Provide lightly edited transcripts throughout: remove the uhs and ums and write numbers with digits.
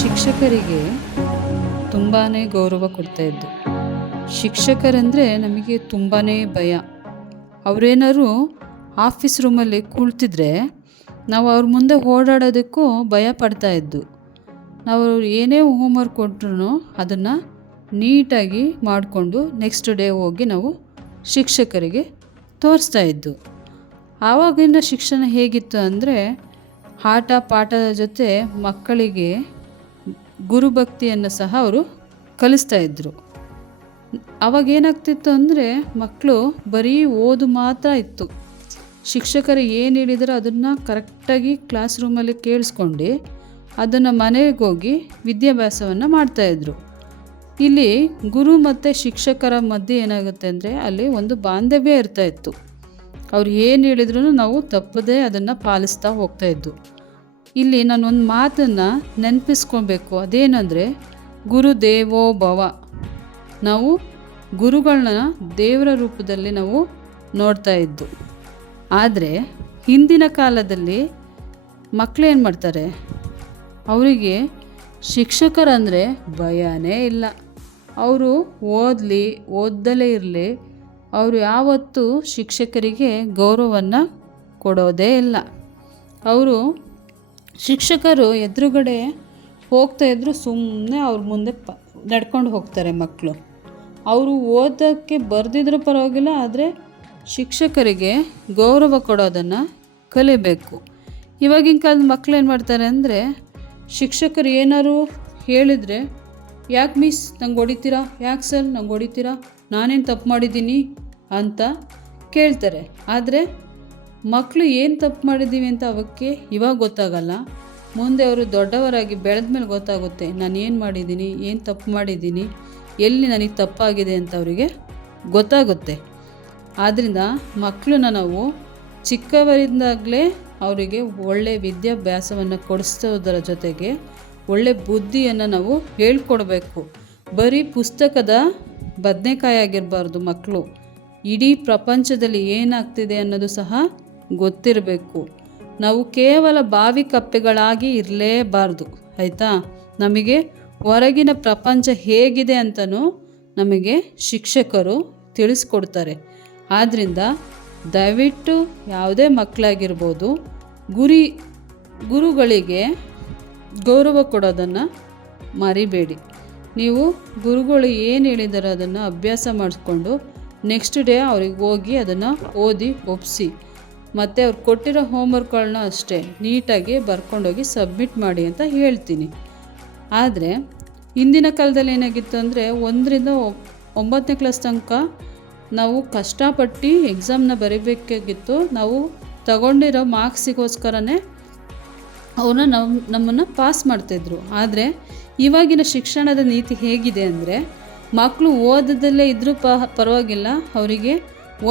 ಶಿಕ್ಷಕರಿಗೆ ತುಂಬಾ ಗೌರವ ಕೊಡ್ತಾಯಿದ್ದು. ಶಿಕ್ಷಕರಂದರೆ ನಮಗೆ ತುಂಬಾ ಭಯ. ಅವರೇನಾದ್ರು ಆಫೀಸ್ ರೂಮಲ್ಲಿ ಕುಳಿತಿದ್ರೆ ನಾವು ಅವ್ರ ಮುಂದೆ ಓಡಾಡೋದಕ್ಕೂ ಭಯ ಪಡ್ತಾಯಿದ್ದು. ನಾವು ಅವ್ರು ಏನೇ ಹೋಮ್ವರ್ಕ್ ಕೊಟ್ಟರು ಅದನ್ನು ನೀಟಾಗಿ ಮಾಡಿಕೊಂಡು ನೆಕ್ಸ್ಟ್ ಡೇ ಹೋಗಿ ನಾವು ಶಿಕ್ಷಕರಿಗೆ ತೋರಿಸ್ತಾಯಿದ್ದು. ಆವಾಗಿನ ಶಿಕ್ಷಣ ಹೇಗಿತ್ತು ಅಂದರೆ ಆಟ ಪಾಠದ ಜೊತೆ ಮಕ್ಕಳಿಗೆ ಗುರುಭಕ್ತಿಯನ್ನು ಸಹ ಅವರು ಕಲಿಸ್ತಾಯಿದ್ರು. ಅವಾಗೇನಾಗ್ತಿತ್ತು ಅಂದರೆ ಮಕ್ಕಳು ಬರೀ ಓದು ಮಾತ್ರ ಇತ್ತು. ಶಿಕ್ಷಕರು ಏನು ಹೇಳಿದರೂ ಅದನ್ನು ಕರೆಕ್ಟಾಗಿ ಕ್ಲಾಸ್ ರೂಮಲ್ಲಿ ಕೇಳಿಸ್ಕೊಂಡು ಅದನ್ನು ಮನೆಗೆ ಹೋಗಿ ವಿದ್ಯಾಭ್ಯಾಸವನ್ನು ಮಾಡ್ತಾಯಿದ್ರು. ಇಲ್ಲಿ ಗುರು ಮತ್ತು ಶಿಕ್ಷಕರ ಮಧ್ಯೆ ಏನಾಗುತ್ತೆ ಅಂದರೆ ಅಲ್ಲಿ ಒಂದು ಬಾಂಧವ್ಯ ಇರ್ತಾಯಿತ್ತು. ಅವ್ರು ಏನು ಹೇಳಿದ್ರು ನಾವು ತಪ್ಪದೇ ಅದನ್ನು ಪಾಲಿಸ್ತಾ ಹೋಗ್ತಾಯಿದ್ದು. ಇಲ್ಲಿ ನಾನೊಂದು ಮಾತನ್ನು ನೆನಪಿಸ್ಕೊಬೇಕು. ಅದೇನೆಂದರೆ ಗುರು ದೇವೋ ಭವ. ನಾವು ಗುರುಗಳನ್ನ ದೇವರ ರೂಪದಲ್ಲಿ ನಾವು ನೋಡ್ತಾ ಇದ್ದು. ಆದರೆ ಹಿಂದಿನ ಕಾಲದಲ್ಲಿ ಮಕ್ಕಳು ಏನು ಮಾಡ್ತಾರೆ, ಅವರಿಗೆ ಶಿಕ್ಷಕರಂದರೆ ಭಯನೇ ಇಲ್ಲ. ಅವರು ಓದಲೇ ಇರಲಿ, ಅವರು ಯಾವತ್ತೂ ಶಿಕ್ಷಕರಿಗೆ ಗೌರವವನ್ನು ಕೊಡೋದೇ ಇಲ್ಲ. ಅವರು ಶಿಕ್ಷಕರು ಎದುರುಗಡೆ ಹೋಗ್ತಾಯಿದ್ರು ಸುಮ್ಮನೆ ಅವ್ರ ಮುಂದೆ ನಡ್ಕೊಂಡು ಹೋಗ್ತಾರೆ ಮಕ್ಕಳು. ಅವರು ಓದೋಕ್ಕೆ ಬರೆದಿದ್ರೂ ಪರವಾಗಿಲ್ಲ, ಆದರೆ ಶಿಕ್ಷಕರಿಗೆ ಗೌರವ ಕೊಡೋದನ್ನು ಕಲಿಬೇಕು. ಇವಾಗಿನ ಕಾಲದ ಮಕ್ಕಳು ಏನು ಮಾಡ್ತಾರೆ ಅಂದರೆ ಶಿಕ್ಷಕರು ಏನಾದ್ರು ಹೇಳಿದರೆ, ಯಾಕೆ ಮಿಸ್ ನಂಗೆ ಹೊಡಿತೀರಾ, ಯಾಕೆ ಸರ್ ನಂಗೆ ಹೊಡಿತೀರಾ, ನಾನೇನು ತಪ್ಪು ಮಾಡಿದ್ದೀನಿ ಅಂತ ಕೇಳ್ತಾರೆ. ಆದರೆ ಮಕ್ಕಳು ಏನು ತಪ್ಪು ಮಾಡಿದ್ದೀವಿ ಅಂತ ಅವಕ್ಕೆ ಇವಾಗ ಗೊತ್ತಾಗಲ್ಲ. ಮುಂದೆ ಅವರು ದೊಡ್ಡವರಾಗಿ ಬೆಳೆದ ಮೇಲೆ ಗೊತ್ತಾಗುತ್ತೆ, ನಾನು ಏನು ಮಾಡಿದ್ದೀನಿ, ಏನು ತಪ್ಪು ಮಾಡಿದ್ದೀನಿ, ಎಲ್ಲಿ ನನಗೆ ತಪ್ಪಾಗಿದೆ ಅಂತ ಅವರಿಗೆ ಗೊತ್ತಾಗುತ್ತೆ. ಆದ್ದರಿಂದ ಮಕ್ಕಳನ್ನ ನಾವು ಚಿಕ್ಕವರಿಂದಾಗಲೇ ಅವರಿಗೆ ಒಳ್ಳೆಯ ವಿದ್ಯಾಭ್ಯಾಸವನ್ನು ಕೊಡಿಸೋದರ ಜೊತೆಗೆ ಒಳ್ಳೆ ಬುದ್ಧಿಯನ್ನು ನಾವು ಹೇಳ್ಕೊಡ್ಬೇಕು. ಬರೀ ಪುಸ್ತಕದ ಬದನೆಕಾಯಿ ಆಗಿರಬಾರ್ದು ಮಕ್ಕಳು. ಇಡೀ ಪ್ರಪಂಚದಲ್ಲಿ ಏನಾಗ್ತಿದೆ ಅನ್ನೋದು ಸಹ ಗೊತ್ತಿರಬೇಕು. ನಾವು ಕೇವಲ ಬಾವಿ ಕಪ್ಪೆಗಳಾಗಿ ಇರಲೇಬಾರ್ದು, ಆಯಿತಾ? ನಮಗೆ ಹೊರಗಿನ ಪ್ರಪಂಚ ಹೇಗಿದೆ ಅಂತಲೂ ನಮಗೆ ಶಿಕ್ಷಕರು ತಿಳಿಸ್ಕೊಡ್ತಾರೆ. ಆದ್ದರಿಂದ ದಯವಿಟ್ಟು ಯಾವುದೇ ಮಕ್ಕಳಾಗಿರ್ಬೋದು ಗುರುಗಳಿಗೆ ಗೌರವ ಕೊಡೋದನ್ನು ಮರಿಬೇಡಿ. ನೀವು ಗುರುಗಳು ಏನು ಹೇಳಿದಾರೋ ಅದನ್ನು ಅಭ್ಯಾಸ ಮಾಡಿಸ್ಕೊಂಡು ನೆಕ್ಸ್ಟ್ ಡೇ ಅವ್ರಿಗೆ ಹೋಗಿ ಅದನ್ನು ಓದಿ ಒಪ್ಪಿಸಿ. ಮತ್ತು ಅವ್ರು ಕೊಟ್ಟಿರೋ ಹೋಮ್ವರ್ಕ್ಗಳನ್ನ ಅಷ್ಟೇ ನೀಟಾಗಿ ಬರ್ಕೊಂಡೋಗಿ ಸಬ್ಮಿಟ್ ಮಾಡಿ ಅಂತ ಹೇಳ್ತೀನಿ. ಆದರೆ ಹಿಂದಿನ ಕಾಲದಲ್ಲಿ ಏನಾಗಿತ್ತು ಅಂದರೆ 1ರಿಂದ 9ನೇ ಕ್ಲಾಸ್ ತನಕ ನಾವು ಕಷ್ಟಪಟ್ಟು ಎಕ್ಸಾಮ್ನ ಬರೀಬೇಕಾಗಿತ್ತು. ನಾವು ತಗೊಂಡಿರೋ ಮಾರ್ಕ್ಸಿಗೋಸ್ಕರನೇ ಅವನ್ನ ನಮ್ಮನ್ನು ಪಾಸ್ ಮಾಡ್ತಾಯಿದ್ರು. ಆದರೆ ಇವಾಗಿನ ಶಿಕ್ಷಣದ ನೀತಿ ಹೇಗಿದೆ ಅಂದರೆ ಮಕ್ಕಳು ಓದದಲ್ಲೇ ಇದ್ದರೂ ಪರವಾಗಿಲ್ಲ, ಅವರಿಗೆ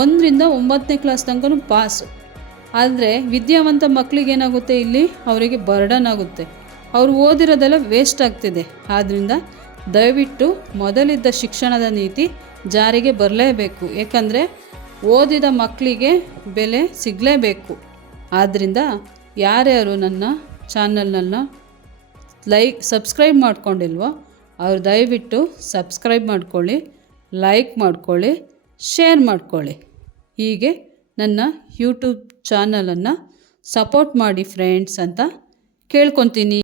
1ರಿಂದ 9ನೇ ಕ್ಲಾಸ್ ತನಕ ಪಾಸು. ಆದರೆ ವಿದ್ಯಾವಂತ ಮಕ್ಕಳಿಗೇನಾಗುತ್ತೆ, ಇಲ್ಲಿ ಅವರಿಗೆ ಬರ್ಡನ್ ಆಗುತ್ತೆ. ಅವರು ಓದಿರೋದೆಲ್ಲ ವೇಸ್ಟ್ ಆಗ್ತಿದೆ. ಆದ್ದರಿಂದ ದಯವಿಟ್ಟು ಮೊದಲಿದ್ದ ಶಿಕ್ಷಣದ ನೀತಿ ಜಾರಿಗೆ ಬರಲೇಬೇಕು. ಏಕೆಂದರೆ ಓದಿದ ಮಕ್ಕಳಿಗೆ ಬೆಲೆ ಸಿಗಲೇಬೇಕು. ಆದ್ದರಿಂದ ಯಾರ್ಯಾರು ನನ್ನ ಚಾನಲ್ನನ್ನು ಸಬ್ಸ್ಕ್ರೈಬ್ ಮಾಡ್ಕೊಂಡಿಲ್ವೋ ಅವ್ರು ದಯವಿಟ್ಟು ಸಬ್ಸ್ಕ್ರೈಬ್ ಮಾಡ್ಕೊಳ್ಳಿ, ಲೈಕ್ ಮಾಡ್ಕೊಳ್ಳಿ, ಶೇರ್ ಮಾಡ್ಕೊಳ್ಳಿ. ಹೀಗೆ ನನ್ನ ಯೂಟ್ಯೂಬ್ ಚಾನಲನ್ನು ಸಪೋರ್ಟ್ ಮಾಡಿ ಫ್ರೆಂಡ್ಸ್ ಅಂತ ಕೇಳ್ಕೊತೀನಿ.